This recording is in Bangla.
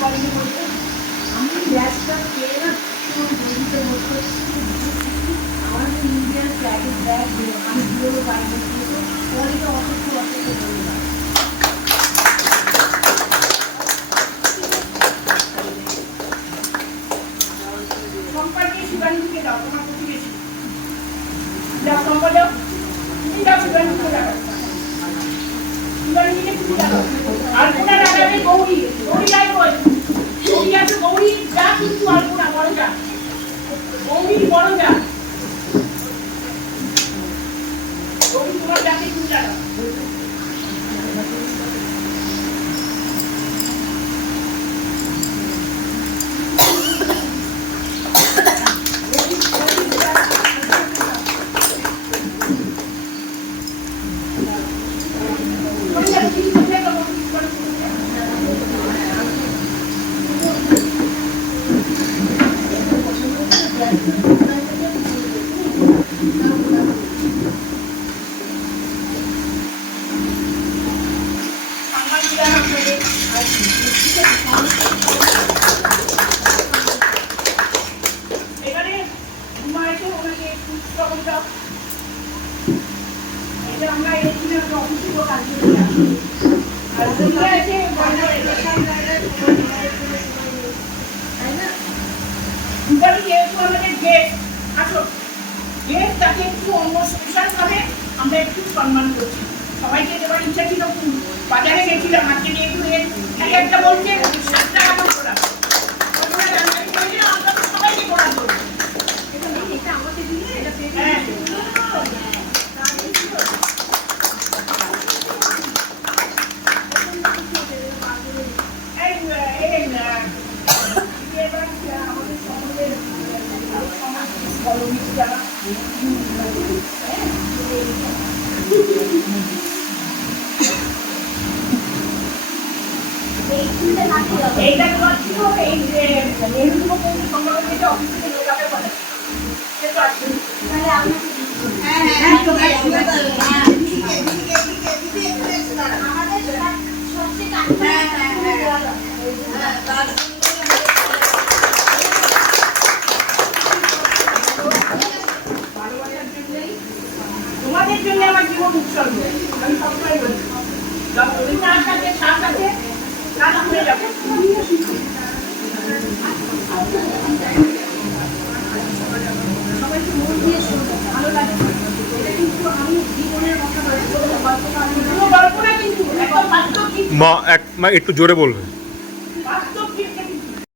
করেনি বলতে আমি গ্যাসটা খেয়ে না গৌরী গৌরী বল। গৌরী আছে গৌরী যা কিন্তু আলপনা বড় যা। গৌরী বড় যা। গৌরী তোমার যাকে তুমি জানো এখানে ঘুমাইছে ওনাকে একটু তখন দাও এটা আমরা এনেছিলাম অফিসে কাজ করে আর ওইটা আছে বাজারে তাই না দুটারই গেস্ট আসো। গেস্ট তাকে একটু অন্য স্পেশাল ভাবে আমরা একটু সম্মান করছি। সবাইকে দেওয়ার ইচ্ছা ছিল। বাজারে গেছিলাম আজকে নিয়ে একটু এ- এক একটা বলছে ষাট টাকা করে করা ওগুলো জানকারি করে দিলাম, আমরা তো সবাইকে করা করব এটা আমাকে দিলে? এটা হ্যাঁ। এই এই এবার আমাদের সমাজের সমাজ বলবি যারা এইটা তোমার ছিল এই যে নেহরু কৌমি সংগঠন থেকে অফিস থেকে লোকাকে বলে সে তো আসবে তোমাদের মা এক মা একটু জোরে বলবে।